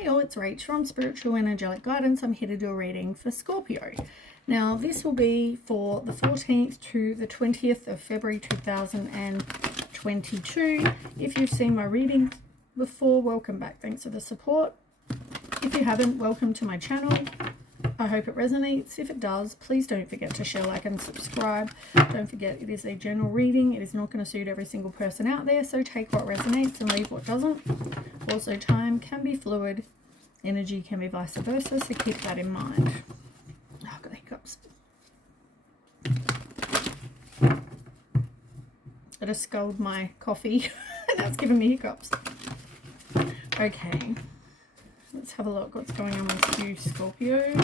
Hi all, it's Rach from Spiritual Energetic Guidance. I'm here to do a reading for Scorpio. Now this will be for the 14th to the 20th of February 2022. If you've seen my reading before, welcome back. Thanks for the support. If you haven't, welcome to my channel. I hope it resonates. If it does, please don't forget to share, like, and subscribe. Don't forget, it is a general reading. It is not going to suit every single person out there, so take what resonates and leave what doesn't. Also, time can be fluid. Energy can be vice versa, so keep that in mind. Oh, I've got hiccups. I just sculled my coffee. That's giving me hiccups. Okay. Let's have a look what's going on with you, Scorpio.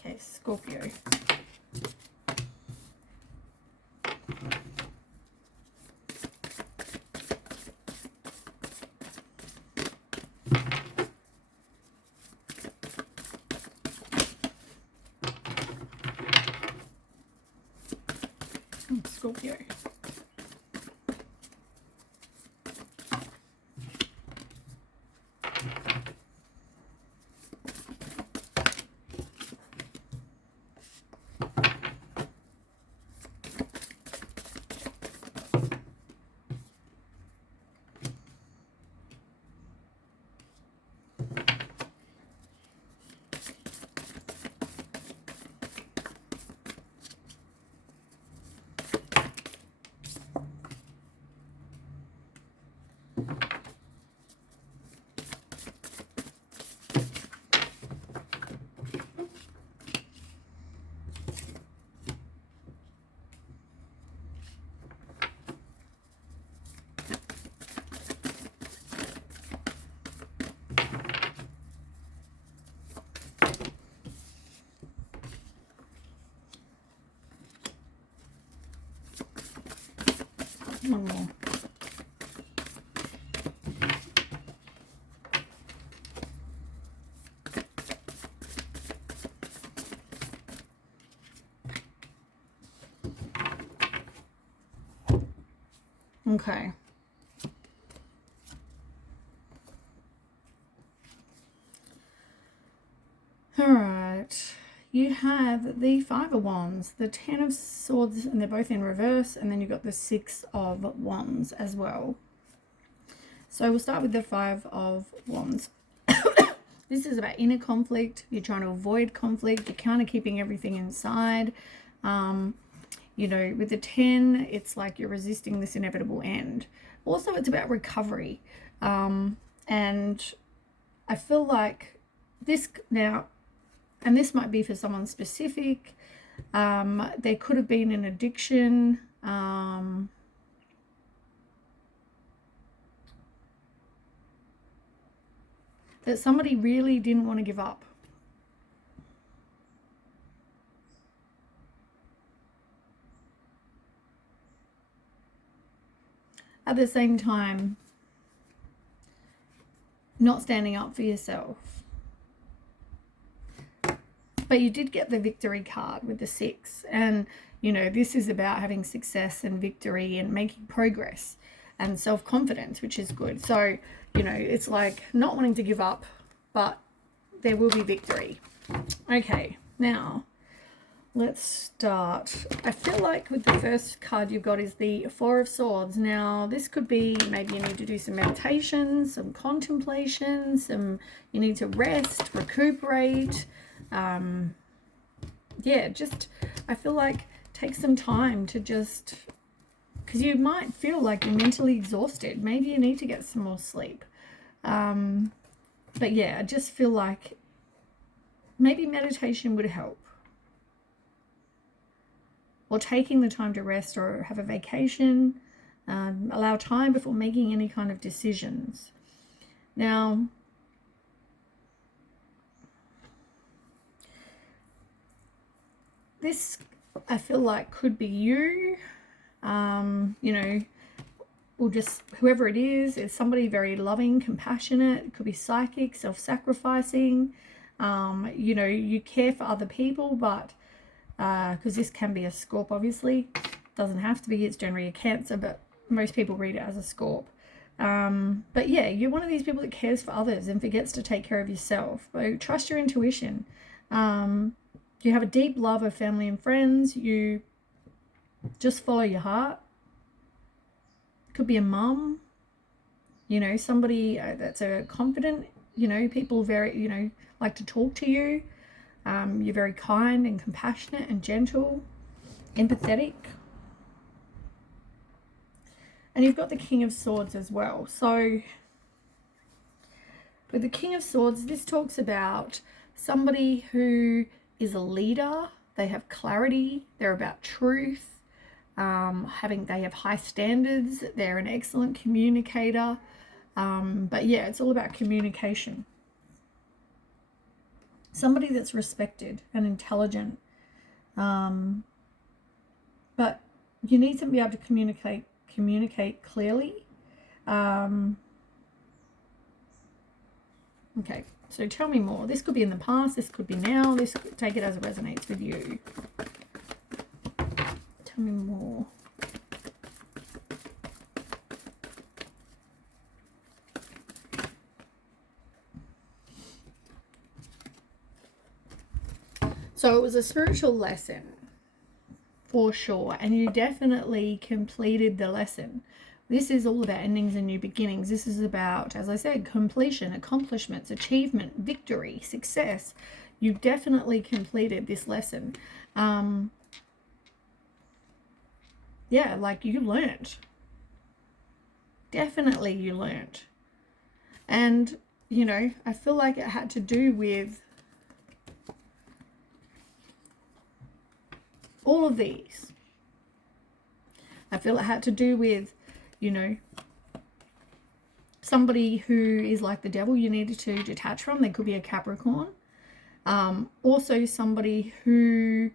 Okay, Scorpio. Scorpio. One more. Okay. All right. You have the Five of Wands, the Ten of Swords, and they're both in reverse, and then you've got the Six of Wands as well. So we'll start with the Five of Wands. This is about inner conflict. You're trying to avoid conflict. You're kind of keeping everything inside. You know, with the 10, it's like you're resisting this inevitable end. Also, it's about recovery. And I feel like this now, and this might be for someone specific, there could have been an addiction, that somebody really didn't want to give up. At the same time, not standing up for yourself. But you did get the victory card with the 6. And, you know, this is about having success and victory and making progress and self-confidence, which is good. So, you know, it's like not wanting to give up, but there will be victory. Okay, now let's start. I feel like with the first card you've got is the Four of Swords. Now, this could be maybe you need to do some meditation, some contemplation, you need to rest, recuperate. Yeah, just, I feel like take some time to just, because you might feel like you're mentally exhausted. Maybe you need to get some more sleep. But yeah, I just feel like maybe meditation would help. Or taking the time to rest or have a vacation. Allow time before making any kind of decisions. Now, this, I feel like, could be you. You know, or just whoever it is somebody very loving, compassionate. It could be psychic, self-sacrificing. You know, you care for other people, but because this can be a Scorp, obviously, Doesn't have to be. It's generally a Cancer, but most people read it as a Scorp. But yeah, you're one of these people that cares for others and forgets to take care of yourself. So trust your intuition. You have a deep love of family and friends. You just follow your heart. Could be a mum, somebody that's a confident, people very, like to talk to you. You're very kind and compassionate and gentle, empathetic. And you've got the King of Swords as well. So with the King of Swords, this talks about somebody who is a leader. They have clarity. They're about truth. They have high standards. They're an excellent communicator. But yeah, it's all about communication. Somebody that's respected and intelligent. But you need to be able to communicate clearly. Okay, so tell me more. This could be in the past, this could be now, take it as it resonates with you. Tell me more. So it was a spiritual lesson, for sure, and you definitely completed the lesson. This is all about endings and new beginnings. This is about, as I said, completion, accomplishments, achievement, victory, success. You definitely completed this lesson. Yeah, like you learnt. Definitely you learnt. And, I feel like it had to do with all of these. I feel it had to do with, somebody who is like the devil you needed to detach from. They could be a Capricorn. Also somebody who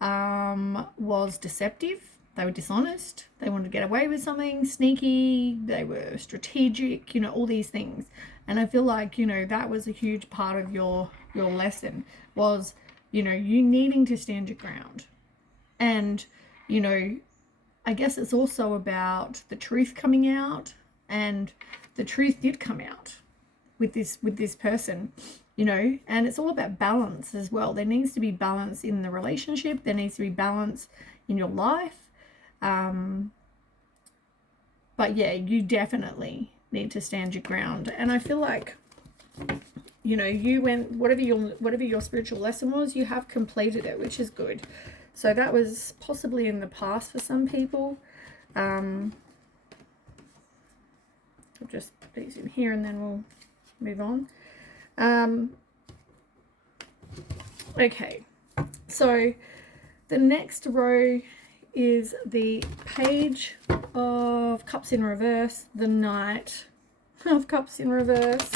was deceptive. They were dishonest. They wanted to get away with something, sneaky. They were strategic, all these things. And I feel like, that was a huge part of your lesson was, you needing to stand your ground. And, I guess it's also about the truth coming out, and the truth did come out with this person, and it's all about balance as well. There needs to be balance in the relationship. There needs to be balance in your life. But yeah, you definitely need to stand your ground. And I feel like, you went, whatever your spiritual lesson was, you have completed it, which is good. So that was possibly in the past for some people. I'll just put these in here and then we'll move on. Okay, so the next row is the Page of Cups in reverse, the Knight of Cups in reverse,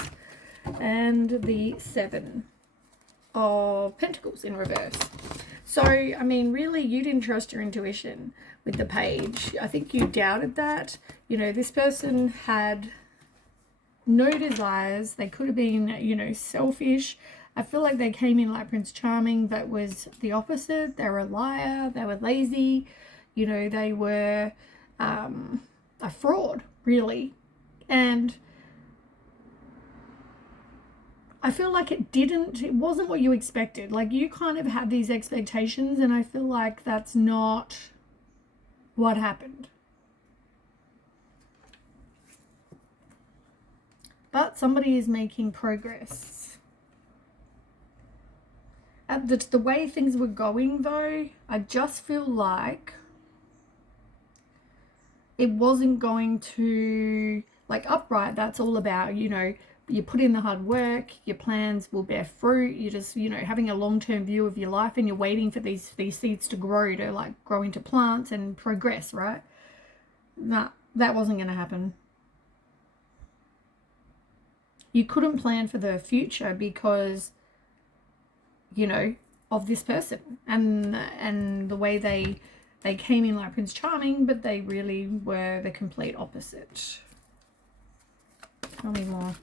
and the Seven of Pentacles in reverse. So, I mean, really, you didn't trust your intuition with the Page. I think you doubted that. This person had no desires. They could have been, selfish. I feel like they came in like Prince Charming, but was the opposite. They were a liar. They were lazy. They were a fraud, really. And I feel like it wasn't what you expected. Like, you kind of had these expectations, and I feel like that's not what happened. But somebody is making progress. At the way things were going, though, I just feel like it wasn't going to, like, upright. That's all about, you put in the hard work, your plans will bear fruit. You're just, having a long-term view of your life, and you're waiting for these seeds to grow into plants and progress, right? Nah, that wasn't going to happen. You couldn't plan for the future because, of this person and the way they came in like Prince Charming, but they really were the complete opposite. Tell me more.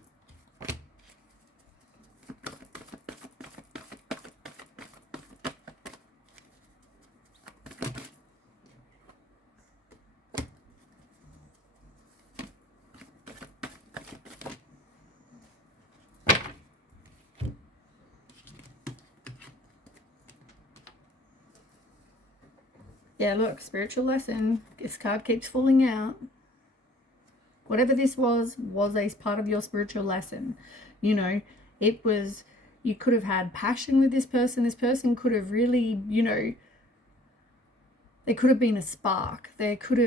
Yeah, look, spiritual lesson. This card keeps falling out. Whatever this was a part of your spiritual lesson. You know, it was, you could have had passion with this person. This person could have really, you know, there could have been a spark. You could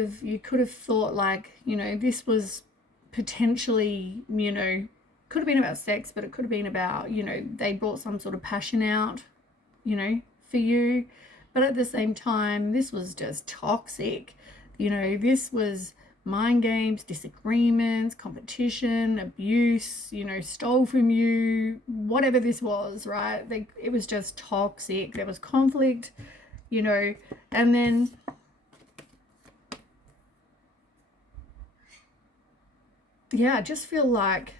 have thought like, you know, this was potentially, you know, could have been about sex, but it could have been about, you know, they brought some sort of passion out, you know, for you. But at the same time, this was just toxic. You know, this was mind games, disagreements, competition, abuse, you know, stole from you, whatever this was, right? It was just toxic. There was conflict, you know, and then yeah, I just feel like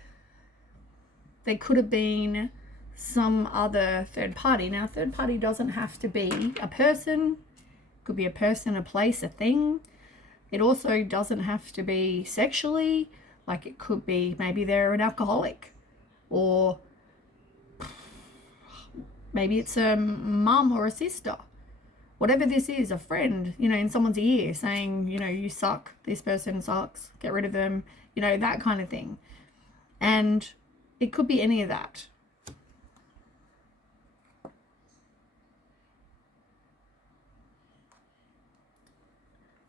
there could have been some other third party. Now, third party doesn't have to be a person. It could be a person, a place, a thing. It also doesn't have to be sexually. Like, it could be maybe they're an alcoholic, or maybe it's a mum or a sister. Whatever this is, a friend, you know, in someone's ear saying, you know, you suck, this person sucks, get rid of them, you know, that kind of thing. And it could be any of that.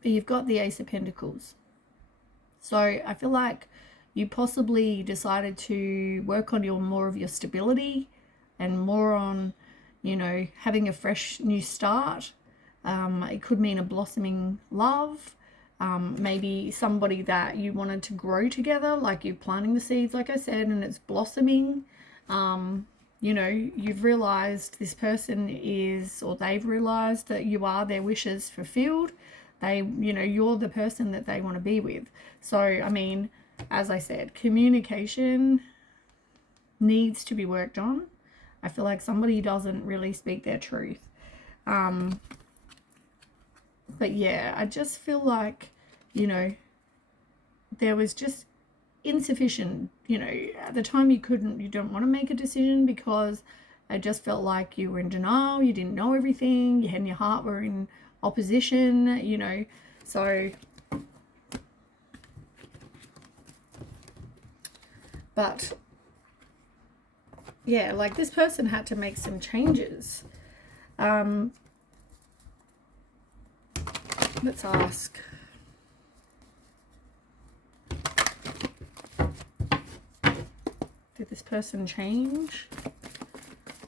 But you've got the Ace of Pentacles. So I feel like you possibly decided to work on more of your stability and more on, you know, having a fresh new start. It could mean a blossoming love. Maybe somebody that you wanted to grow together, like you're planting the seeds, like I said, and it's blossoming. You know, you've realized this person is, or they've realized that you are their wishes fulfilled. You know, you're the person that they want to be with. So, I mean, as I said, communication needs to be worked on. I feel like somebody doesn't really speak their truth. But yeah, I just feel like, you know, there was just insufficient, you know, at the time you don't want to make a decision because I just felt like you were in denial, you didn't know everything, your head and your heart were in opposition, you know, so. But yeah, like this person had to make some changes. Let's ask. Did this person change?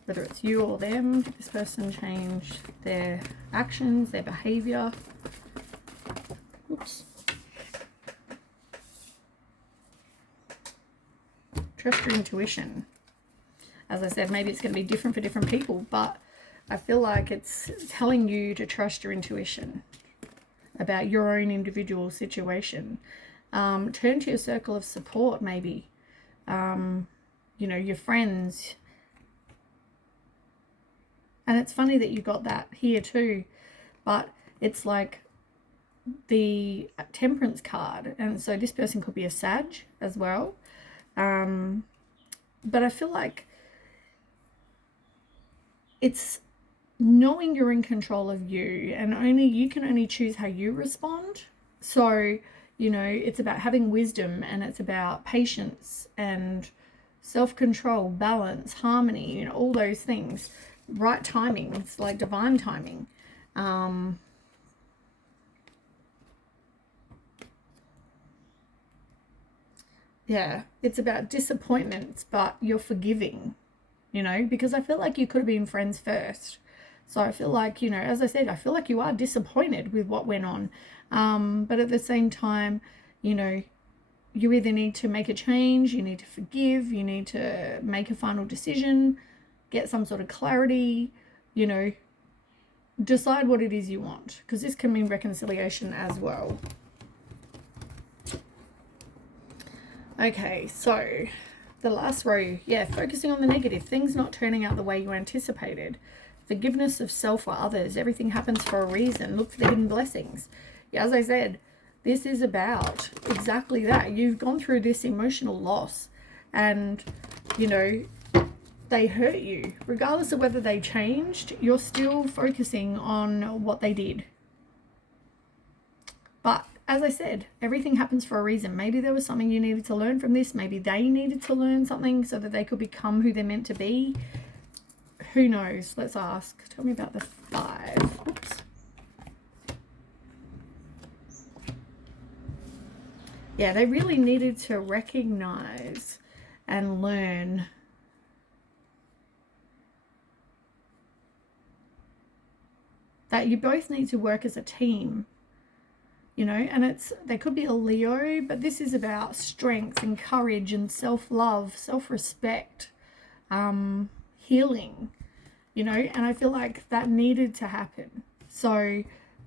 Whether it's you or them, did this person change their actions, their behavior? Oops. Trust your intuition. As I said, maybe it's going to be different for different people, but I feel like it's telling you to trust your intuition about your own individual situation. Turn to your circle of support, maybe. You know, your friends. And it's funny that you got that here too, but it's like the Temperance card, and so this person could be a Sag as well. But I feel like it's knowing you're in control of you, and you can only choose how you respond. So, you know, it's about having wisdom, and it's about patience and self-control, balance, harmony, you know, all those things. Right timing, it's like divine timing. Yeah, it's about disappointments, but you're forgiving, you know, because I feel like you could have been friends first. So I feel like, you know, as I said, I feel like you are disappointed with what went on. But at the same time, you know, you either need to make a change, you need to forgive, you need to make a final decision, get some sort of clarity, you know, decide what it is you want, because this can mean reconciliation as well. Okay, so the last row, yeah, focusing on the negative, things not turning out the way you anticipated. Forgiveness of self or others. Everything happens for a reason. Look for the hidden blessings. Yeah, as I said, this is about exactly that. You've gone through this emotional loss and, you know, they hurt you. Regardless of whether they changed, you're still focusing on what they did. But as I said, everything happens for a reason. Maybe there was something you needed to learn from this. Maybe they needed to learn something so that they could become who they're meant to be. Who knows? Let's ask. Tell me about the 5. Oops. Yeah, they really needed to recognize and learn that you both need to work as a team, you know, and they could be a Leo, but this is about strength and courage and self-love, self-respect, healing, you know, and I feel like that needed to happen. So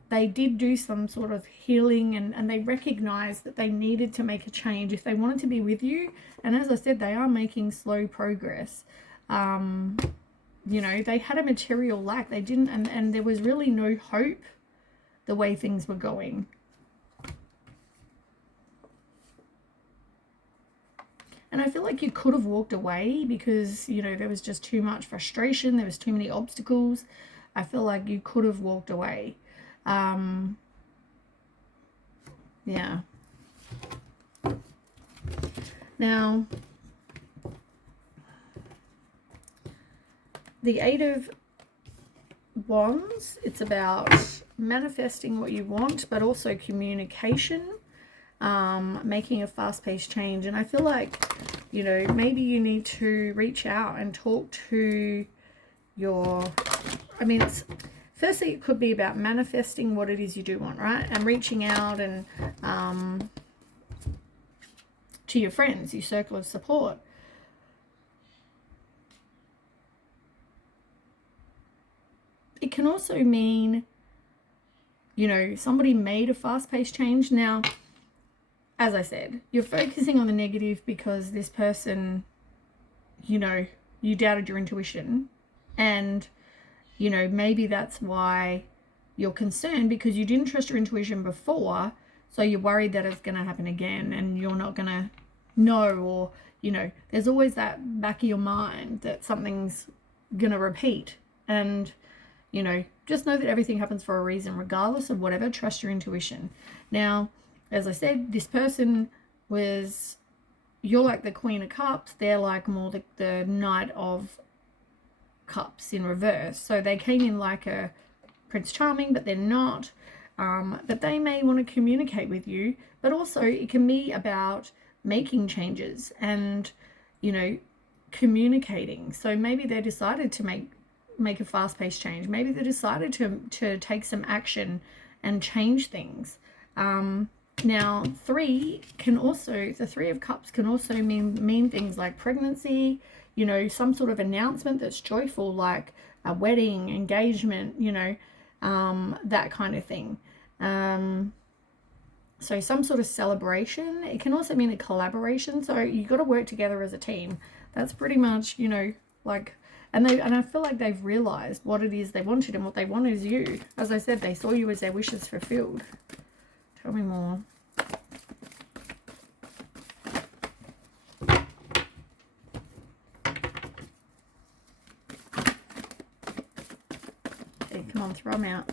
they did do some sort of healing, and they recognized that they needed to make a change if they wanted to be with you. And as I said, they are making slow progress. You know, they had a material lack. They didn't, and there was really no hope the way things were going. And I feel like you could have walked away because, you know, there was just too much frustration. There was too many obstacles. I feel like you could have walked away. Yeah. Now, the 8 of Wands, it's about manifesting what you want, but also communication, making a fast-paced change. And I feel like, you know, maybe you need to reach out and talk to your, I mean, firstly, it could be about manifesting what it is you do want, right? And reaching out and to your friends, your circle of support. It can also mean, you know, somebody made a fast-paced change. Now, as I said, you're focusing on the negative because this person, you know, you doubted your intuition. And, you know, maybe that's why you're concerned, because you didn't trust your intuition before. So you're worried that it's going to happen again and you're not going to know, or, you know, there's always that back of your mind that something's going to repeat. And, you know, just know that everything happens for a reason, regardless of whatever. Trust your intuition. Now, as I said, this person was, you're like the Queen of Cups. They're like more the Knight of Cups in reverse. So they came in like a Prince Charming, but they're not. But they may want to communicate with you, but also it can be about making changes and, you know, communicating. So maybe they decided to make a fast-paced change. Maybe they decided to take some action and change things. Now, the 3 of Cups can also mean things like pregnancy, you know, some sort of announcement that's joyful, like a wedding, engagement, you know, that kind of thing. So some sort of celebration. It can also mean a collaboration. So you got to work together as a team. That's pretty much, you know, like, and I feel like they've realized what it is they wanted, and what they want is you. As I said, they saw you as their wishes fulfilled. Tell me more. Okay, come on, throw them out.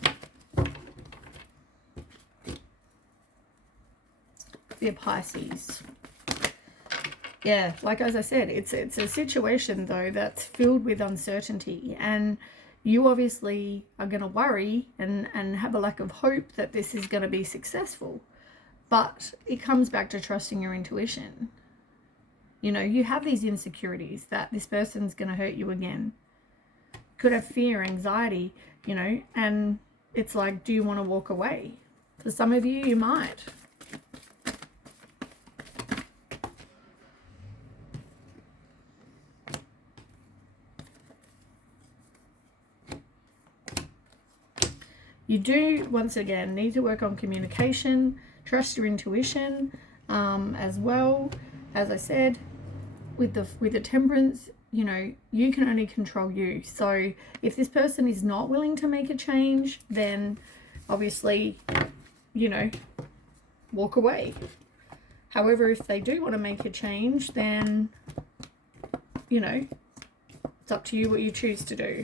The Pisces. Yeah, like as I said, it's a situation though that's filled with uncertainty, and you obviously are going to worry and have a lack of hope that this is going to be successful. But it comes back to trusting your intuition. You know, you have these insecurities that this person's going to hurt you again. Could have fear, anxiety, you know, and it's like, do you want to walk away? For some of you, you might. You do, once again, need to work on communication, trust your intuition, as well. As I said, with the Temperance, you know, you can only control you. So if this person is not willing to make a change, then obviously, you know, walk away. However, if they do want to make a change, then, you know, it's up to you what you choose to do.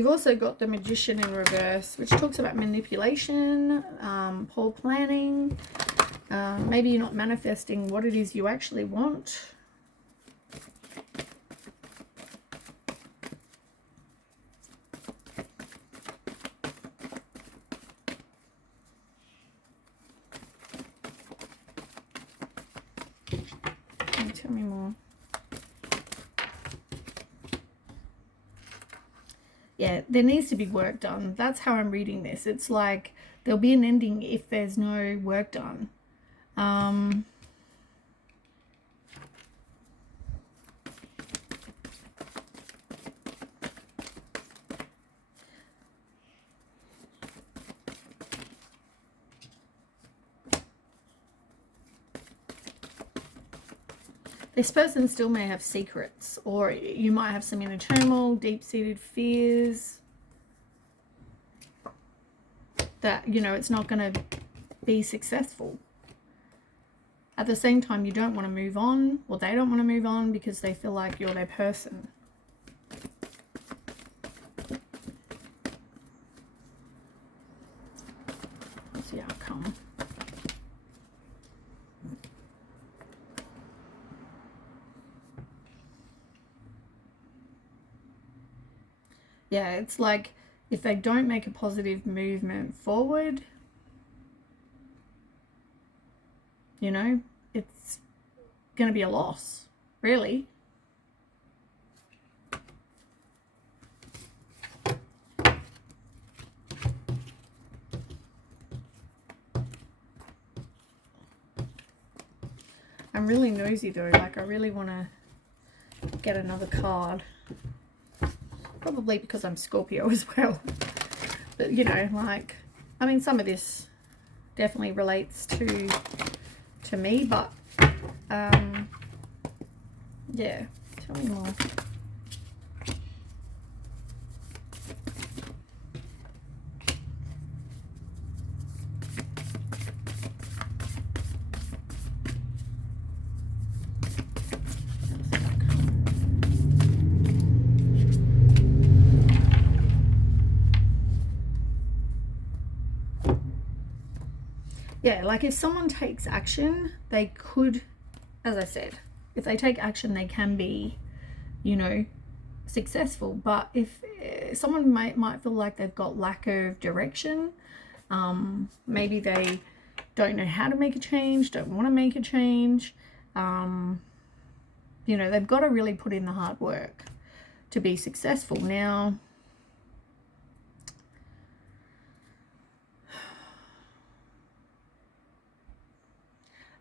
You've also got the Magician in reverse, which talks about manipulation, poor planning. Maybe you're not manifesting what it is you actually want. Tell me more. Yeah, there needs to be work done. That's how I'm reading this. It's like there'll be an ending if there's no work done. This person still may have secrets, or you might have some inner turmoil, deep-seated fears that, you know, it's not going to be successful. At the same time, you don't want to move on, or they don't want to move on because they feel like you're their person. What's the outcome? Yeah, it's like if they don't make a positive movement forward, you know, it's going to be a loss, really. I'm really nosy though, like I really want to get another card. Probably because I'm Scorpio as well. But, you know, like, I mean, some of this definitely relates to me, but, yeah, tell me more. Yeah, like if someone takes action, they could, as I said, if they take action, they can be, you know, successful. But if someone might feel like they've got lack of direction, maybe they don't know how to make a change, don't want to make a change, you know, they've got to really put in the hard work to be successful. Now,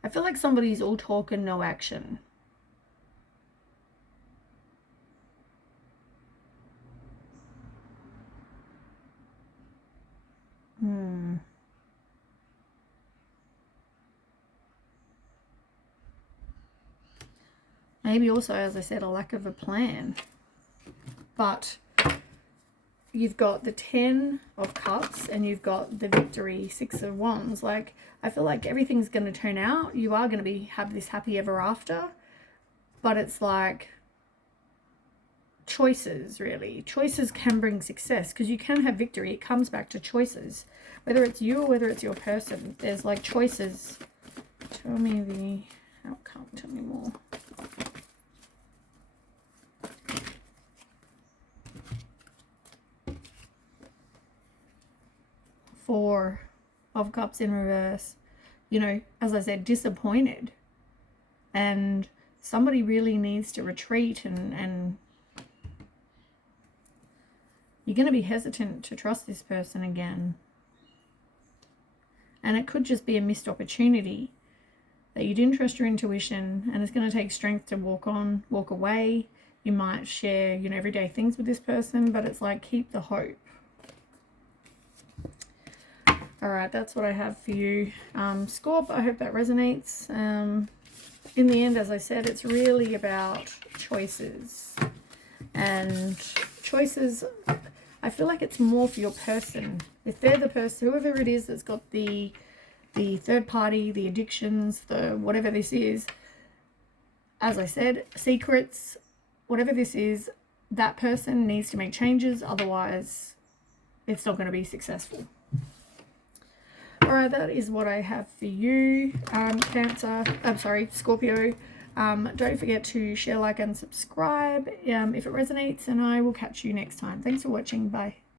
I feel like somebody's all talk and no action. Maybe also, as I said, a lack of a plan. But you've got the 10 of Cups and you've got the Victory, 6 of Wands. Like, I feel like everything's going to turn out. You are going to have this happy ever after. But it's like choices, really. Choices can bring success because you can have victory. It comes back to choices. Whether it's you or whether it's your person, there's like choices. Tell me the outcome. Tell me more. Four of Cups in reverse. You know, as I said, disappointed. And somebody really needs to retreat and you're going to be hesitant to trust this person again. And it could just be a missed opportunity that you didn't trust your intuition, and it's going to take strength to walk away. You might share, you know, everyday things with this person, but it's like, keep the hope. All right, that's what I have for you, Scorp. I hope that resonates. In the end, as I said, it's really about choices. And choices, I feel like it's more for your person. If they're the person, whoever it is that's got the third party, the addictions, the whatever this is, as I said, secrets, whatever this is, that person needs to make changes, otherwise it's not going to be successful. Alright, that is what I have for you, Scorpio. Don't forget to share, like, and subscribe if it resonates, and I will catch you next time. Thanks for watching. Bye.